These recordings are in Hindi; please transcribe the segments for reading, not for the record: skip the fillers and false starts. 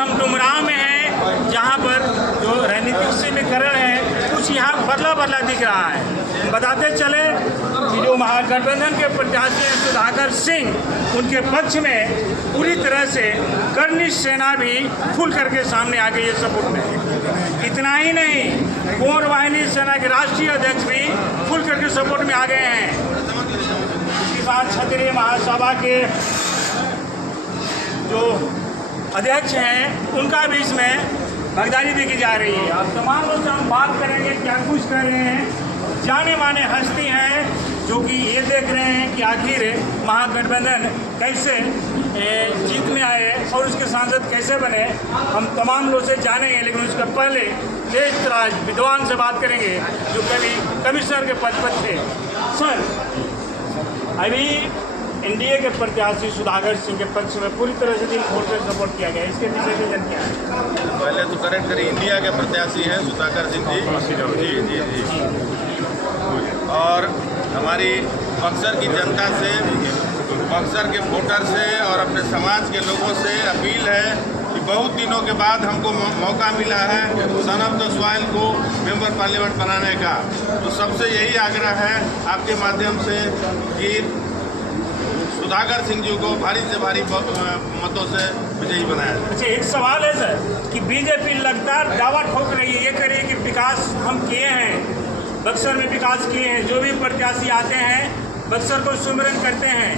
हम डुमराव में हैं, जहाँ पर जो राजनीतिक समीकरण है कुछ यहाँ बदला दिख रहा है। बताते चले कि जो महागठबंधन के प्रत्याशी हैं सुधाकर सिंह, उनके पक्ष में पूरी तरह से कर्निश सेना भी खुल करके सामने आ गई है सपोर्ट में। इतना ही नहीं, कुंवर वाहिनी सेना के राष्ट्रीय अध्यक्ष भी खुल करके सपोर्ट में आ गए हैं। इसके साथ क्षत्रिय महासभा के जो अध्यक्ष हैं उनका भी इसमें भागीदारी देखी जा रही है। अब तमाम लोग से हम बात करेंगे, क्या कुछ कर रहे हैं। जाने माने हस्ती हैं जो कि ये देख रहे हैं कि आखिर महागठबंधन कैसे जीत में आए और उसके सांसद कैसे बने। हम तमाम लोग से जानेंगे, लेकिन उसके पहले तेज तराज विद्वान से बात करेंगे जो कभी कमिश्नर के पद पर थे। सर, अभी एनडीए के प्रत्याशी सुधाकर सिंह के पक्ष में पूरी तरह से दिल खोल कर सपोर्ट किया गया, इसके पीछे रीजन क्या है? पहले तो करेक्ट करें, इंडिया के प्रत्याशी हैं सुधाकर सिंह जी। और हमारी बक्सर की जनता से, बक्सर के वोटर से और अपने समाज के लोगों से अपील है कि बहुत दिनों के बाद हमको मौका मिला है सन ऑफ द सॉइल को मेंबर पार्लियामेंट बनाने का। तो सबसे यही आग्रह है आपके माध्यम से कि सुधाकर सिंह जी को भारी से भारी मतों से विजयी बनाया जाए। अच्छा, एक सवाल है सर कि बीजेपी लगातार दावा ठोक रही है, ये कह रही है कि विकास हम किए हैं, बक्सर में विकास किए हैं। जो भी प्रत्याशी आते हैं बक्सर को सुमिरन करते हैं,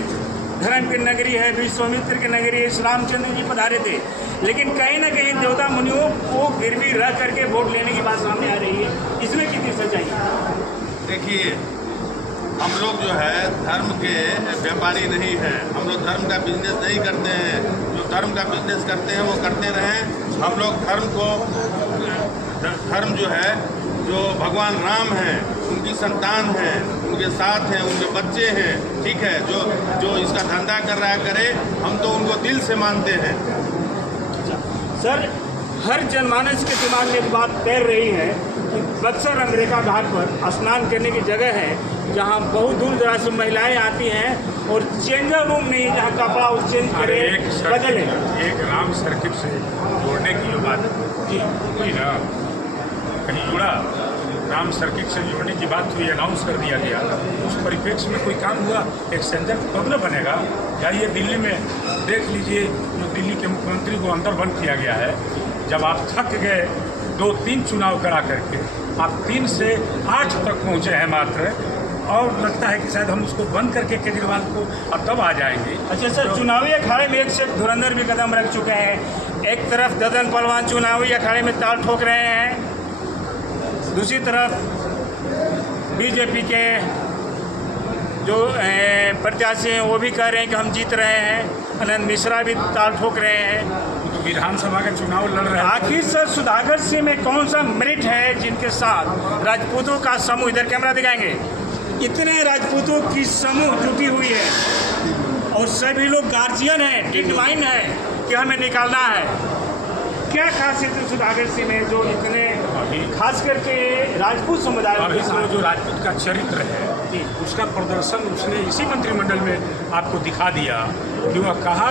धर्म की नगरी है, विश्वामित्र की नगरी है, श्री रामचंद्र जी पधारे थे, लेकिन कहीं ना कहीं देवता मुनियों को गिरवी रह करके वोट लेने की बात सामने आ रही है। इसमें कितनी सच्चाई है? देखिए, हम लोग जो है धर्म के व्यापारी नहीं हैं, हम लोग धर्म का बिजनेस नहीं करते हैं। जो धर्म का बिजनेस करते हैं वो करते रहें। हम लोग धर्म जो है, जो भगवान राम हैं उनकी संतान हैं, उनके साथ हैं, उनके बच्चे हैं, ठीक है। जो इसका धंधा कर रहा है करे, हम तो उनको दिल से मानते हैं। सर, हर जनमानस के दिमाग में एक बात तैर रही है कि बक्सर अमेरिका घाट पर स्नान करने की जगह है जहां बहुत दूर दराज से महिलाएं आती हैं और चेंजर रूम नहीं जहां कपड़ा चेंज करे बदले। एक राम सर्किट से जोड़ने की जो बात जी हुई ना, कहीं जुड़ा राम सर्किट से जोड़ने की बात हुई, अनाउंस कर दिया गया। उस परिप्रेक्ष्य में कोई काम हुआ, एक्सचेंजर कब न बनेगा? जाइए दिल्ली में देख लीजिए, जो दिल्ली के मुख्यमंत्री को अंदर बंद किया गया है। जब आप थक गए 2-3 चुनाव करा करके, आप 3 से 8 तक पहुँचे हैं मात्र, और लगता है कि शायद हम उसको बंद करके केजरीवाल को अब तब आ जाएंगे। अच्छा सर, तो चुनावी अखाड़े में एक से धुरंधर भी कदम रख चुके हैं। एक तरफ ददन पहलवान चुनावी अखाड़े में ताल ठोक रहे हैं, दूसरी तरफ बीजेपी के जो प्रत्याशी हैं वो भी कह रहे हैं कि हम जीत रहे हैं। आनंद मिश्रा भी ताल ठोक रहे हैं। तो विधानसभा का चुनाव लड़ रहे हैं। आखिर सर सुधाकर सिंह में कौन सा मेरिट है जिनके साथ राजपूतों का समूह, इधर कैमरा दिखाएंगे, इतने राजपूतों की समूह जुटी हुई है और सभी लोग गार्जियन हैं, डिटरमाइंड है कि हमें निकालना है। क्या खासियत है सुधाकर सिंह में जो इतने खास करके राजपूत समुदाय में जो राजपूत का चरित्र है उसका प्रदर्शन उसने इसी मंत्रिमंडल में आपको दिखा दिया कि वह कहा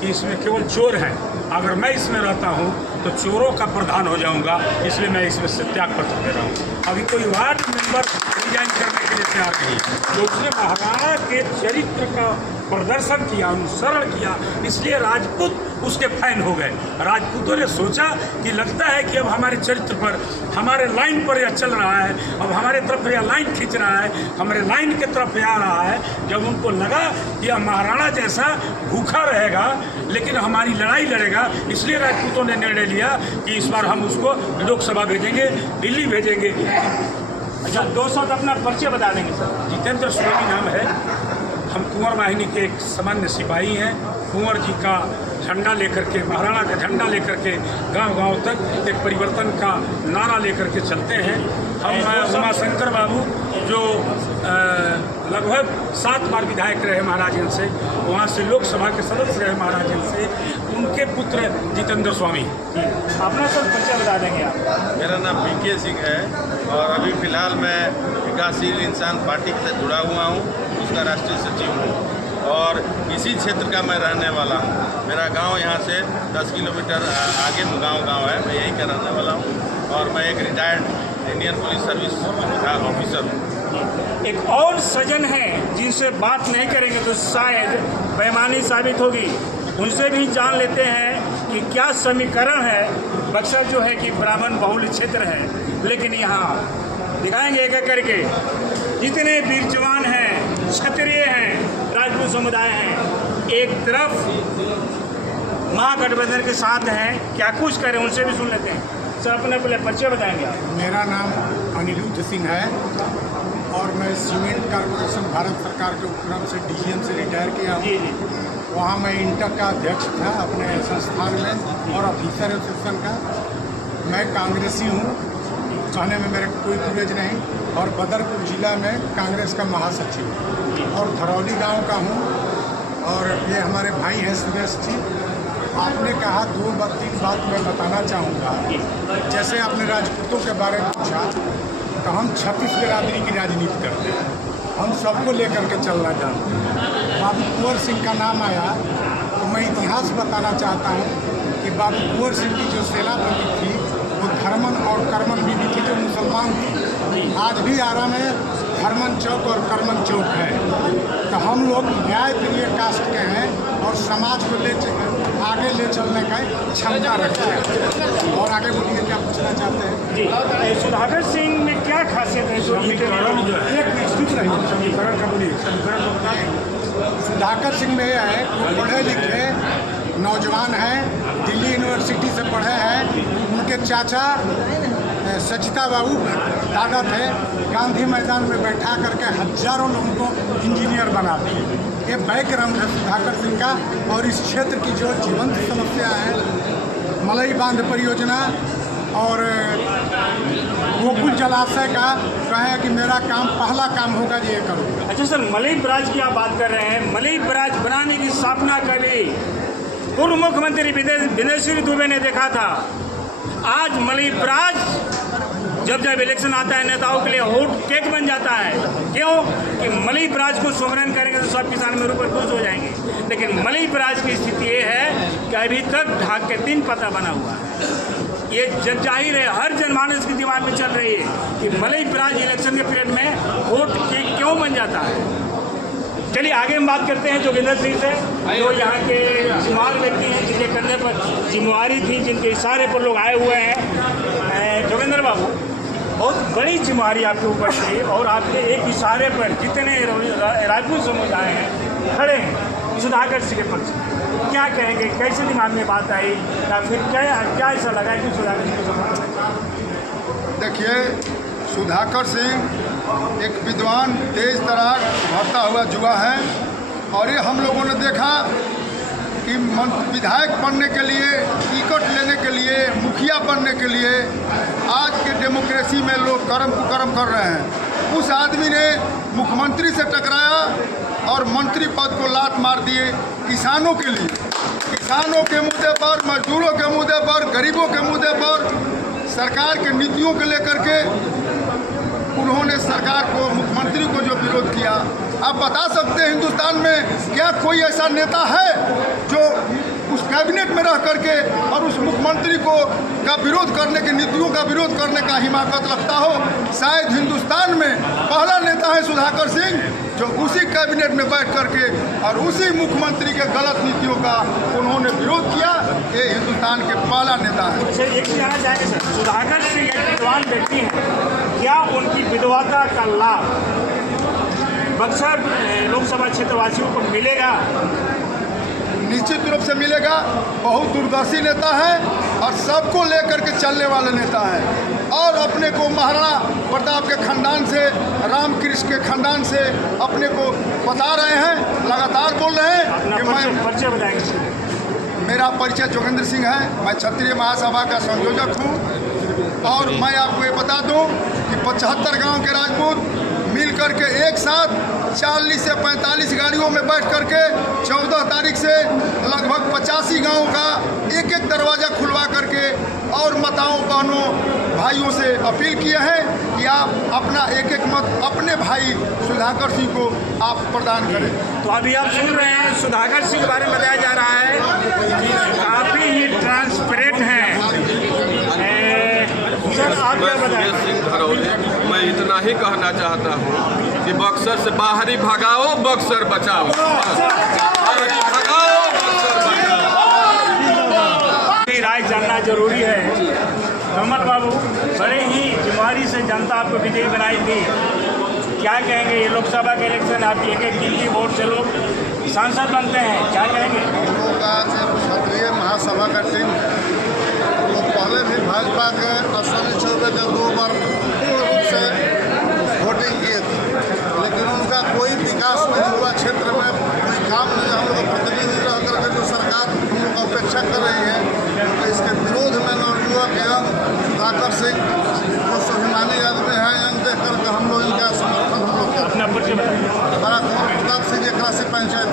कि इसमें केवल चोर हैं, अगर मैं इसमें रहता हूँ तो चोरों का प्रधान हो जाऊँगा, इसलिए मैं इसमें से त्याग पत्र दे रहा हूँ। अभी कोई वार्ड मेंबर रिजाइन करने के लिए तैयार नहीं, तो उसने महाराणा के चरित्र का प्रदर्शन किया, अनुसरण किया, इसलिए राजपूत उसके फैन हो गए। राजपूतों ने सोचा कि लगता है कि अब हमारे चरित्र पर, हमारे लाइन पर यह चल रहा है, अब हमारे तरफ यह लाइन खींच रहा है, हमारे लाइन की तरफ आ रहा है। जब उनको लगा कि यह महाराणा जैसा भूखा रहेगा लेकिन हमारी लड़ाई लड़ेगा, इसलिए राजपूतों ने निर्णय लिया कि इस बार हम उसको लोकसभा भेजेंगे, दिल्ली भेजेंगे। अच्छा, 200 का अपना परिचय बता देंगे सर। जितेंद्र स्वामी नाम है, हम कुंवर वाहिनी के एक सामान्य सिपाही हैं। कुंवर जी का झंडा लेकर के, महाराणा का झंडा लेकर के गांव-गांव तक एक परिवर्तन का नारा लेकर के चलते हैं। हम उमाशंकर बाबू जो लगभग 7 बार विधायक रहे महाराजगंज से, वहाँ से लोकसभा के सदस्य रहे महाराजगंज से, उनके पुत्र जितेंद्र स्वामी। अपना सर परिचय बता देंगे आप। मेरा नाम पीके सिंह है और अभी फ़िलहाल मैं विकासशील इंसान पार्टी से जुड़ा हुआ हूँ, उसका राष्ट्रीय सचिव हूँ। और इसी क्षेत्र का मैं रहने वाला हूँ। मेरा गांव यहाँ से 10 किलोमीटर आगे गांव है। मैं यहीं का रहने वाला हूँ और मैं एक रिटायर्ड इंडियन पुलिस सर्विस का ऑफिसर हूँ। एक और सजन है जिनसे बात नहीं करेंगे तो शायद बेईमानी साबित होगी, उनसे भी जान लेते हैं कि क्या समीकरण है। बक्सर जो है कि ब्राह्मण बहुल क्षेत्र है, लेकिन यहाँ दिखाएंगे एक एक करके जितने वीर जवान हैं, क्षत्रिय हैं, राजपूत समुदाय हैं, एक तरफ महागठबंधन के साथ हैं, क्या कुछ करें उनसे भी सुन लेते हैं। सर अपने पहले परिचय बताएंगे आप। मेरा नाम अनिरुद्ध सिंह है और मैं सीमेंट कॉर्पोरेशन भारत सरकार के उपक्रम से डीजीएम से रिटायर किया हूँ। जी जी। वहाँ मैं इंटर का अध्यक्ष था अपने संस्थान में और ऑफिसर एसोसिएशन का। मैं कांग्रेसी हूँ, कहने में मेरे कोई गुरेज नहीं, और बदरपुर जिला में कांग्रेस का महासचिव और धरौली गांव का हूँ। और ये हमारे भाई हैं सुरेश जी। आपने कहा 2-3 बात मैं बताना चाहूँगा। जैसे आपने राजपूतों के बारे में पूछा तो हम 36 बिरादरी की राजनीति करते हैं, हम सबको लेकर के चलना जानते हैं। बाबू कुंवर सिंह का नाम आया तो मैं इतिहास बताना चाहता हूँ कि बाबू कुंवर सिंह की जो सेनापति थी वो धर्मन और कर्मन बीबी थी, जो मुसलमान थी। आज भी आरा में धर्मन चौक और कर्मन चौक है। तो हम लोग न्याय प्रिय कास्ट के हैं और समाज को आगे ले चलने का क्षमता रखते हैं। और आगे बोलिए, क्या पूछना चाहते हैं? जी, सुधाकर सिंह में क्या खासियत है जो समीकरण जो है, एक मिनट नहीं, समीकरण का बोलिए, समीकरण को बताएं। सुधाकर सिंह में यह है, पढ़े लिखे नौजवान हैं, दिल्ली यूनिवर्सिटी से पढ़े हैं। उनके चाचा सचिता बाबू दादा थे, गांधी मैदान में बैठा करके हजारों लोगों को इंजीनियर बना दिए। ये बैकग्राउंड है सुधाकर सिंह का। और इस क्षेत्र की जो जीवंत समस्या है, मलई बांध परियोजना और गोकुल जलाशय का, कहे कि मेरा काम पहला काम होगा ये करूँगा। अच्छा सर, मलई बराज की आप बात कर रहे हैं। मलई बराज बनाने की स्थापना कभी पूर्व मुख्यमंत्री विदेशी दुबे ने देखा था। आज मलई बराज जब इलेक्शन आता है नेताओं के लिए हॉट केक बन जाता है। क्यों? कि मलई बराज को सोमरन करेंगे तो सब किसान मेरे ऊपर खुश हो जाएंगे। लेकिन मलई बराज की स्थिति ये है कि अभी तक ढाक के 3 पता बना हुआ है। ये जाहिर है, हर जनमानस के दिमाग में चल रही है कि मलई बराज इलेक्शन के पीरियड में वोट क्यों बन जाता है। चलिए आगे हम बात करते हैं जोगिंदर सिंह से, जो यहाँ के जिम्मेदार व्यक्ति हैं, जिनके कंधे पर जिम्मेवारी थी, जिनके इशारे पर लोग आए हुए हैं। जोगिंदर बाबू, बहुत बड़ी जिम्मेवारी आपके ऊपर थी और आपके एक इशारे पर जितने राजपूत समुदाय हैं खड़े हैं सुधाकर सिंह के पक्ष। क्या कहेंगे, कैसे दिमाग में बात आई या फिर क्या ऐसा लगा कि सुधाकर सिंह को समर्थन? देखिए, सुधाकर सिंह एक विद्वान, तेज तरार, भरता हुआ युवा है। और ये हम लोगों ने देखा कि विधायक बनने के लिए, टिकट लेने के लिए, मुखिया बनने के लिए आज के डेमोक्रेसी में लोग कर्म कुकर्म कर रहे हैं। उस आदमी ने मुख्यमंत्री से टकराया और मंत्री पद को लात मार दिए किसानों के लिए। किसानों के मुद्दे पर, मजदूरों के मुद्दे पर, गरीबों के मुद्दे पर, सरकार के नीतियों को लेकर के उन्होंने सरकार को, मुख्यमंत्री को जो विरोध किया। आप बता सकते हैं हिंदुस्तान में क्या कोई ऐसा नेता है जो उस कैबिनेट में रह करके और उस मुख्यमंत्री को का विरोध करने के, नीतियों का विरोध करने का हिमाकत रखता हो? शायद हिंदुस्तान में पहला नेता है सुधाकर सिंह, जो उसी कैबिनेट में बैठ करके और उसी मुख्यमंत्री के गलत नीतियों का उन्होंने विरोध किया। ये हिंदुस्तान के पहला नेता है। अच्छा, एक चीज जानना चाहेंगे सर, सुधाकर सिंह एक विद्वान व्यक्ति हैं, क्या उनकी विद्वता का लाभ बक्सर लोकसभा क्षेत्रवासियों को मिलेगा? निश्चित रूप से मिलेगा। बहुत दूरदर्शी नेता है और सबको लेकर के चलने वाले नेता है। और अपने को महाराणा प्रताप के खानदान से, रामकृष्ण के खानदान से अपने को बता रहे हैं, लगातार बोल रहे हैं कि मैं परिचय बताएंगे। मेरा परिचय जोगिंदर सिंह है। मैं क्षत्रिय महासभा का संयोजक हूँ। और मैं आपको ये बता दूँ कि 75 गांव के राजपूत मिल करके एक साथ 40 से 45 गाड़ियों में बैठ करके 14 तारीख से लगभग 85 गांव का एक एक दरवाज़ा खुलवा करके और माताओं, बहनों, भाइयों से अपील किए हैं कि आप अपना एक एक मत अपने भाई सुधाकर सिंह को आप प्रदान करें। तो अभी आप सुन रहे हैं सुधाकर सिंह के बारे में बताया जा रहा है कि काफ़ी ही ट्रांसपेरेंट हैं। सर आप क्या बताएं? सिंह धरौले, मैं इतना ही कहना चाहता हूँ कि बक्सर से बाहरी भगाओ, बक्सर बचाओ। बाहरी भगाओ, बक्सर बचाओ। राय जानना जरूरी है। कमल बाबू, बड़े ही जिम्मेदारी से जनता आपको विजयी बनाई थी, क्या कहेंगे? ये लोकसभा के इलेक्शन आपकी एक एक गिनती वोट से लोग सांसद बनते हैं, क्या कहेंगे? हम लोग का क्षेत्रीय महासभा का टीम तो पहले भी भाजपा के असली चौबे के 2 बार पूर्ण रूप से वोटिंग किए थे, लेकिन उनका कोई विकास नहीं हुआ, क्षेत्र में कोई काम नहीं। हम लोग प्रतिनिधि रह करके जो सरकार हम लोग अपेक्षा कर रही है, तो इसके विरोध में नवयुवक एवं सुधाकर सिंह जो स्वाभिमानी आदमी हैं, यंग देख करके हम लोग इनका समर्थन हम लोग अपना परिचय बताइए। बड़ा कुंवर प्रताप सिंह 81 पंचायत